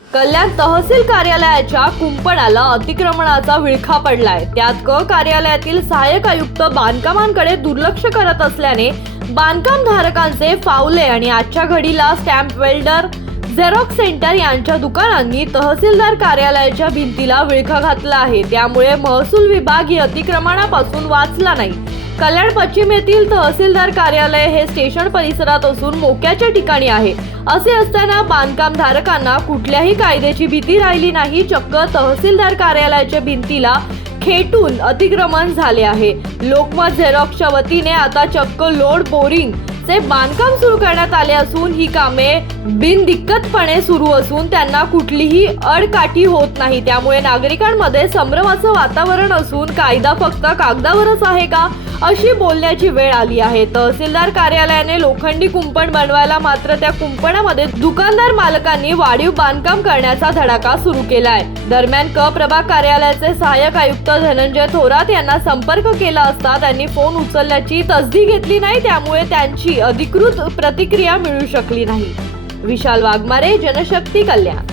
कल्याण तहसील कार्यालयाच्या कुंपणाला अतिक्रमणाचा विळखा पडलाय। त्यात क कार्यालयातील सहाय्यक आयुक्त बांधकामांकडे दुर्लक्ष करत असल्याने बांधकाम धारकांचे फावले आणि आजच्या घडीला स्टॅम्प वेल्डर, झेरॉक्स सेंटर यांच्या दुकानांनी तहसीलदार कार्यालयाच्या भिंतीला विळखा घातला आहे। त्यामुळे महसूल विभाग ही अतिक्रमणापासून वाचला नाही। कल्याण पश्चिम येथील तहसीलदार कार्यालय हे स्टेशन परिसरात असून मोक्याच्या ठिकाणी आहे। असे असताना बांधकाम धारकांना कुठल्याही कायद्याची भीती राहिली नाही। चक्क तहसीलदार कार्यालयाच्या भिंतीला खेटून अतिक्रमण झाले आहे। लोकमत झेरॉक्सच्या वतीने आता चक्क लोड बोरिंग चे बांधकाम सुरू करण्यात आले असून ही कामे बिनदिक्कतपणे सुरू असून त्यांना कुठलीही अडकाठी होत नाही। त्यामुळे नागरिकांमध्ये संभ्रमाचं वातावरण असून कायदा फक्त कागदावरच आहे का अशी बोलण्याची वेळ आली आहे। तहसीलदार कार्यालयाने लोखंडी कुंपण बनवायला मात्र त्या कुंपणामध्ये दुकानदार मालकांनी वाढीव बांधकाम करण्याचा धडाका सुरू केलाय। दरम्यान क प्रभाग कार्यालयाचे सहाय्यक आयुक्त धनंजय थोरात यांना संपर्क केला असता त्यांनी फोन उचलल्याची तसदी घेतली नाही। त्यामुळे त्यांची अधिकृत प्रतिक्रिया मिळू शकली नाही। विशाल वाघमारे, जनशक्ती, कल्याण।